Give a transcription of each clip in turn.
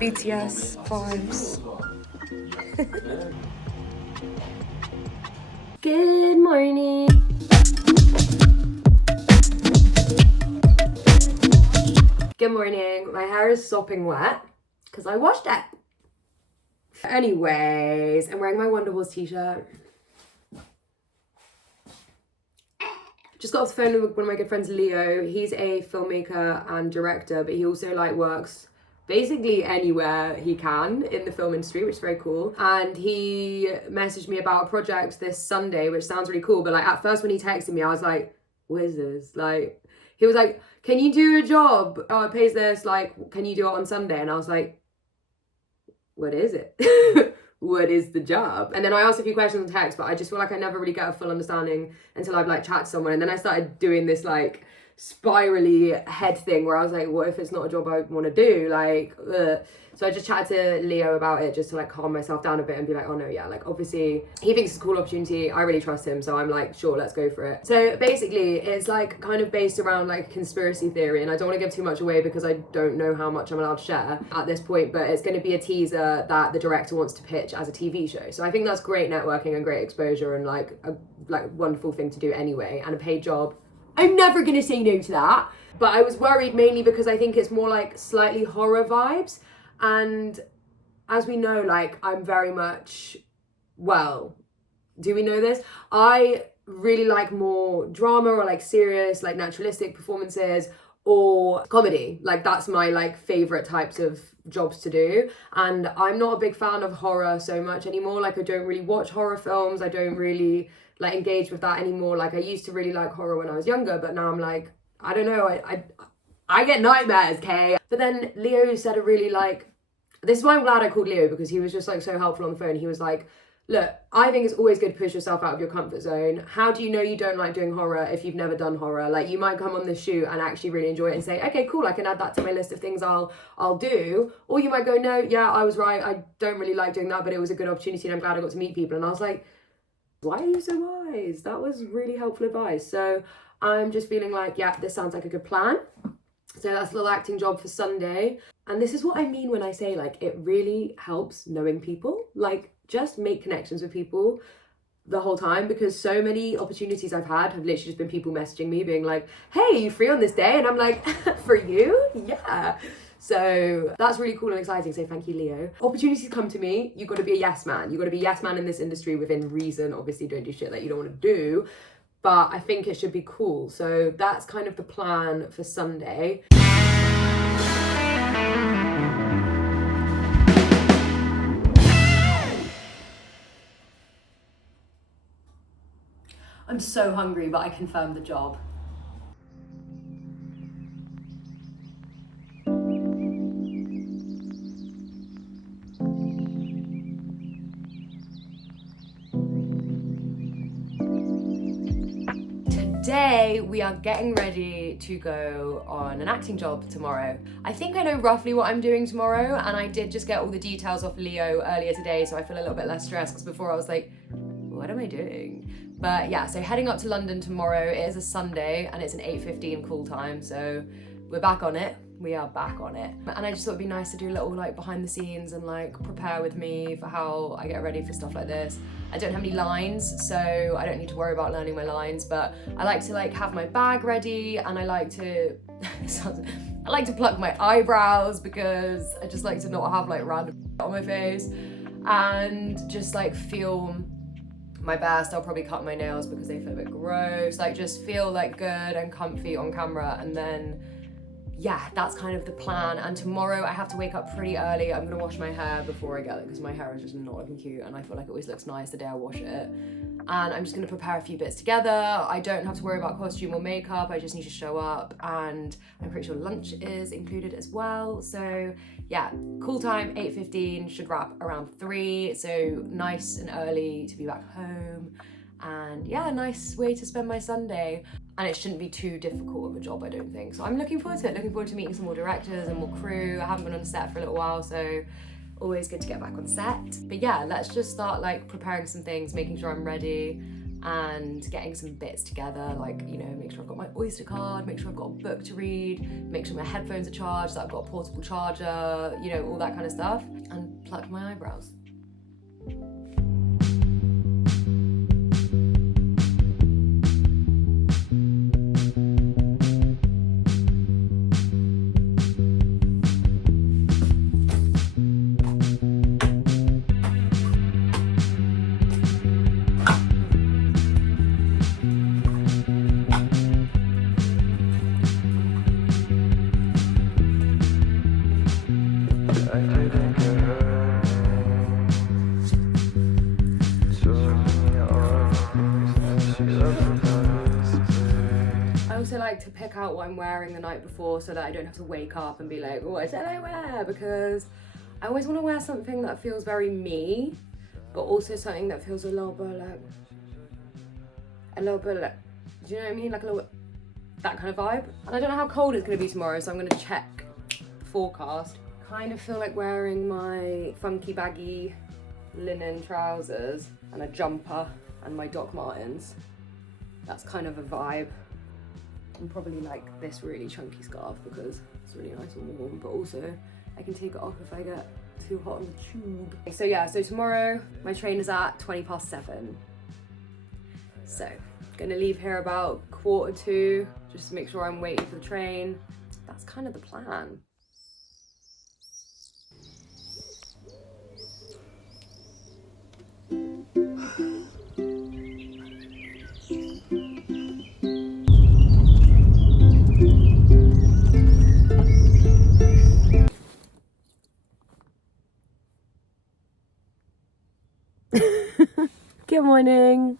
BTS vibes. Good morning. Good morning. My hair is sopping wet because I washed it. Anyways, I'm wearing my Wonderwalls t-shirt. Just got off the phone with one of my good friends, Leo. He's a filmmaker and director, but he also like works basically anywhere he can in the film industry, which is very cool. And he messaged me about a project this Sunday, which sounds really cool. But like at first when he texted me, I was like, what is this? Like, he was like, can you do a job? Oh, it pays this, like, can you do it on Sunday? And I was like, what is it? What is the job? And then I asked a few questions on text, but I just feel like I never really get a full understanding until I've like chatted to someone. And then I started doing this like spirally head thing where I was like, what if it's not a job I want to do? Like, ugh. So I just chatted to Leo about it just to like calm myself down a bit and be like, oh no, yeah, like obviously he thinks it's a cool opportunity. I really trust him. So I'm like, sure, let's go for it. So basically it's like kind of based around like conspiracy theory, and I don't want to give too much away because I don't know how much I'm allowed to share at this point, but it's going to be a teaser that the director wants to pitch as a TV show. So I think that's great networking and great exposure and like a wonderful thing to do anyway, and a paid job. I'm never going to say no to that. But I was worried mainly because I think it's more like slightly horror vibes. And as we know, like I'm very much, well, do we know this? I really like more drama or like serious, like naturalistic performances or comedy. Like that's my like favorite types of jobs to do. And I'm not a big fan of horror so much anymore. Like I don't really watch horror films. I don't really like engage with that anymore. Like I used to really like horror when I was younger, but now I'm like, I don't know, I get nightmares, Kay. But then Leo said a really like, this is why I'm glad I called Leo, because he was just like so helpful on the phone. He was like, look, I think it's always good to push yourself out of your comfort zone. How do you know you don't like doing horror if you've never done horror? Like you might come on this shoot and actually really enjoy it and say, okay, cool, I can add that to my list of things I'll do. Or you might go, no, yeah, I was right. I don't really like doing that, but it was a good opportunity and I'm glad I got to meet people. And I was like, why are you so wise? That was really helpful advice. So I'm just feeling like, yeah, this sounds like a good plan. So that's a little acting job for Sunday. And this is what I mean when I say like it really helps knowing people. Like just make connections with people the whole time, because so many opportunities I've had have literally just been people messaging me being like, hey, are you free on this day? And I'm like, for you? Yeah. So that's really cool and exciting. So thank you, Leo. Opportunities come to me. You've got to be a yes man. You've got to be a yes man in this industry within reason. Obviously don't do shit that you don't want to do, but I think it should be cool. So that's kind of the plan for Sunday. I'm so hungry, but I confirmed the job. Today we are getting ready to go on an acting job tomorrow. I think I know roughly what I'm doing tomorrow, and I did just get all the details off Leo earlier today, so I feel a little bit less stressed, because before I was like, what am I doing? But yeah, so heading up to London tomorrow. It is a Sunday and it's an 8:15 call time, so we're back on it. We are back on it. And I just thought it'd be nice to do a little like behind the scenes and like prepare with me for how I get ready for stuff like this. I don't have any lines, so I don't need to worry about learning my lines, but I like to like have my bag ready, and I like to I like to pluck my eyebrows because I just like to not have like random on my face, and just like feel my best. I'll probably cut my nails because they feel a bit gross. Like just feel like good and comfy on camera, and then yeah, that's kind of the plan. And tomorrow I have to wake up pretty early. I'm gonna wash my hair before I get it because my hair is just not looking cute, and I feel like it always looks nice the day I wash it. And I'm just gonna prepare a few bits together. I don't have to worry about costume or makeup. I just need to show up, and I'm pretty sure lunch is included as well. So yeah, call time 8:15, should wrap around 3. So nice and early to be back home. And yeah, a nice way to spend my Sunday. And it shouldn't be too difficult of a job, I don't think. So I'm looking forward to it, looking forward to meeting some more directors and more crew. I haven't been on set for a little while, so always good to get back on set. But yeah, let's just start like preparing some things, making sure I'm ready. and getting some bits together, like, you know, make sure I've got my Oyster card, make sure I've got a book to read, make sure my headphones are charged, that I've got a portable charger, you know, all that kind of stuff, and pluck my eyebrows. I also like to pick out what I'm wearing the night before so that I don't have to wake up and be like, what did I wear? Because I always want to wear something that feels very me, but also something that feels a little bit like, do you know what I mean? Like a little, that kind of vibe. And I don't know how cold it's going to be tomorrow, so I'm going to check the forecast. Kind of feel like wearing my funky baggy linen trousers and a jumper and my Doc Martens. That's kind of a vibe. And probably like this really chunky scarf because it's really nice and warm, but also I can take it off if I get too hot on the tube. So yeah, so tomorrow my train is at 7:20. So gonna leave here about 1:45 just to make sure I'm waiting for the train. That's kind of the plan. Good morning.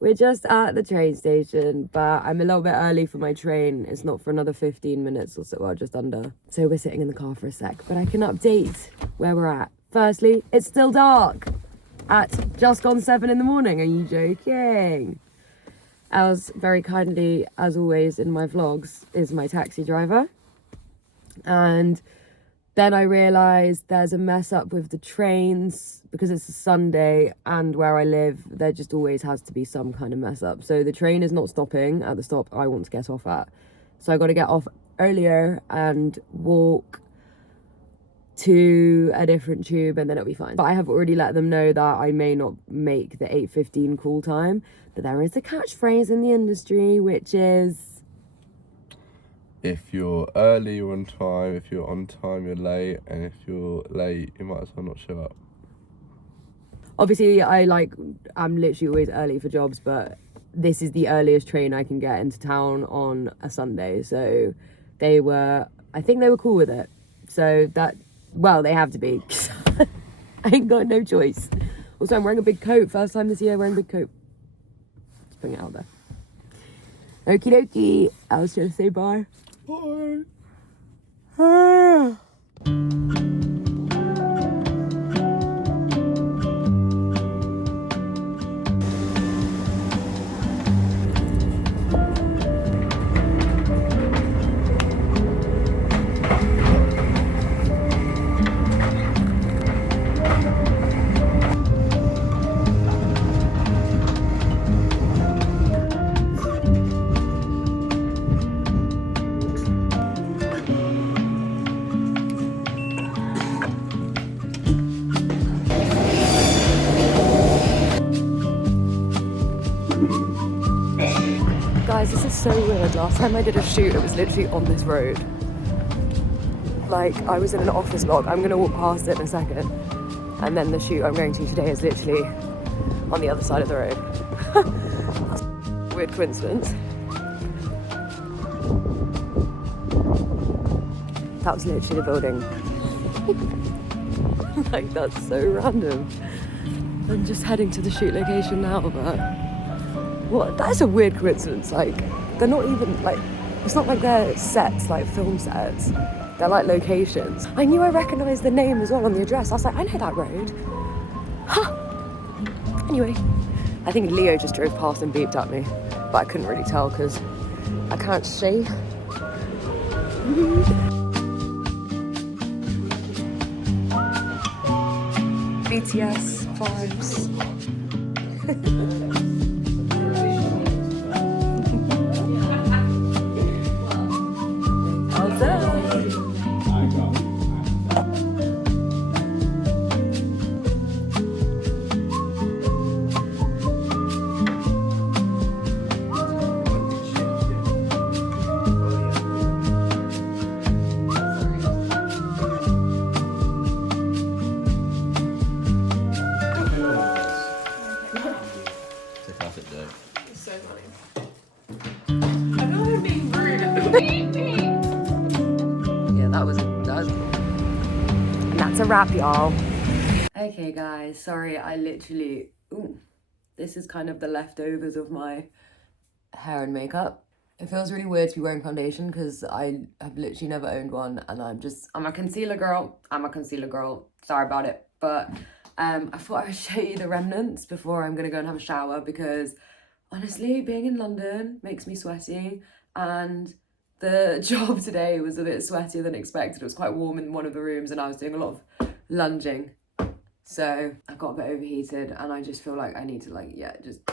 We're just at the train station, but I'm a little bit early for my train. It's not for another 15 minutes or so, well, just under. So we're sitting in the car for a sec, but I can update where we're at. Firstly, it's still dark at just gone 7 in the morning. Are you joking? As very kindly, as always in my vlogs, is my taxi driver. And then I realised there's a mess up with the trains because it's a Sunday and where I live, there just always has to be some kind of mess up. So the train is not stopping at the stop I want to get off at. So I got to get off earlier and walk to a different tube and then it'll be fine. But I have already let them know that I may not make the 8:15 call time. But there is a catchphrase in the industry, which is, if you're early, you're on time. If you're on time, you're late. And if you're late, you might as well not show up. obviously I'm literally always early for jobs, but this is the earliest train I can get into town on a Sunday. So I think they were cool with it. So that, well, they have to be. I ain't got no choice. Also, I'm wearing a big coat. First time this year wearing a big coat. Just putting it out there. Okie dokie. I was going to say bye. Bye. Guys, this is so weird. Last time I did a shoot, it was literally on this road. Like, I was in an office block. I'm gonna walk past it in a second. And then the shoot I'm going to today is literally on the other side of the road. That's a weird coincidence. That was literally the building. Like, that's so random. I'm just heading to the shoot location now, but what? That is a weird coincidence. Like, they're not even, like, it's not like they're sets, like film sets. They're like locations. I knew I recognised the name as well on the address. I was like, I know that road. Huh. Anyway, I think Leo just drove past and beeped at me, but I couldn't really tell because I can't see. BTS vibes. So funny. I feel like I'm being rude. Yeah, that was and that's a wrap, y'all. Okay, guys, sorry, I literally. Ooh, this is kind of the leftovers of my hair and makeup. It feels really weird to be wearing foundation because I have literally never owned one, and I'm a concealer girl. Sorry about it, but I thought I would show you the remnants before I'm gonna go and have a shower because honestly, being in London makes me sweaty, and the job today was a bit sweatier than expected. It was quite warm in one of the rooms, and I was doing a lot of lunging, so I got a bit overheated, and I just feel like I need to just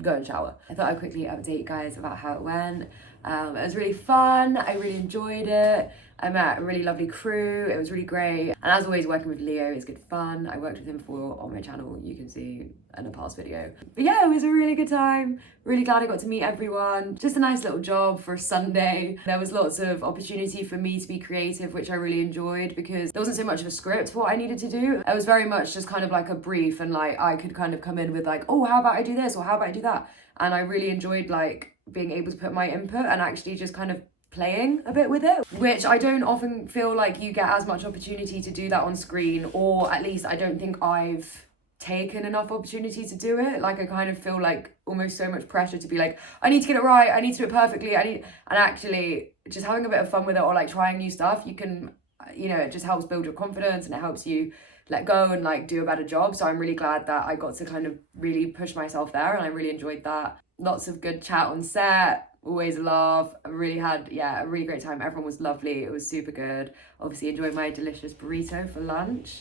go and shower. I thought I'd quickly update you guys about how it went. It was really fun. I really enjoyed it. I met a really lovely crew. It was really great. And as always, working with Leo is good fun. I worked with him before on my channel. You can see in a past video. But yeah, it was a really good time. Really glad I got to meet everyone. Just a nice little job for a Sunday. There was lots of opportunity for me to be creative, which I really enjoyed because there wasn't so much of a script for what I needed to do. It was very much just kind of like a brief, and like I could kind of come in with like, oh, how about I do this, or how about I do that? And I really enjoyed like being able to put my input and actually just kind of playing a bit with it, which I don't often feel like you get as much opportunity to do that on screen, or at least I don't think I've taken enough opportunity to do it. Like I kind of feel like almost so much pressure to be like, I need to get it right, I need to do it perfectly, and actually just having a bit of fun with it, or like trying new stuff, you can, it just helps build your confidence and it helps you let go and like do a better job. So I'm really glad that I got to kind of really push myself there, and I really enjoyed that. Lots of good chat on set, always a laugh. I really had a really great time. Everyone was lovely. It was super good. Obviously enjoyed my delicious burrito for lunch,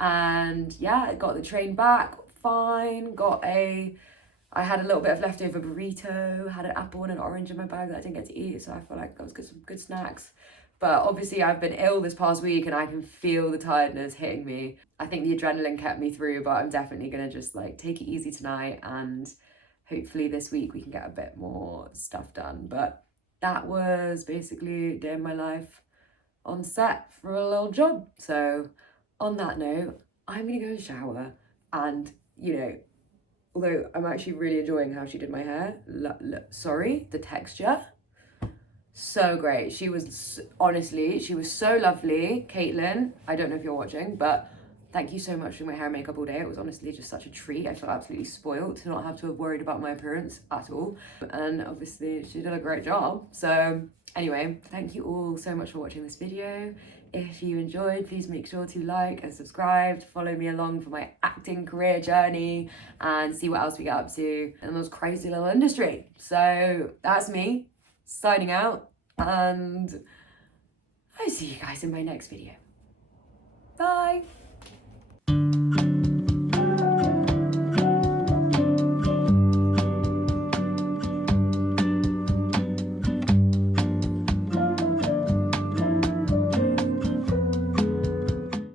and yeah, got the train back fine. I had a little bit of leftover burrito, had an apple and an orange in my bag that I didn't get to eat, so I feel like that was some good snacks. But obviously I've been ill this past week and I can feel the tiredness hitting me. I think the adrenaline kept me through, but I'm definitely gonna just like take it easy tonight, and hopefully this week we can get a bit more stuff done. But that was basically a day in my life on set for a little job. So on that note, I'm gonna go and shower, and although I'm actually really enjoying how she did my hair, sorry, the texture, so great. She was so lovely. Caitlin, I don't know if you're watching, but thank you so much for doing my hair and makeup all day. It was honestly just such a treat. I felt absolutely spoiled to not have to have worried about my appearance at all. And obviously she did a great job. So anyway, thank you all so much for watching this video. If you enjoyed, please make sure to like and subscribe to follow me along for my acting career journey and see what else we get up to in this crazy little industry. So that's me signing out, and I'll see you guys in my next video. Bye.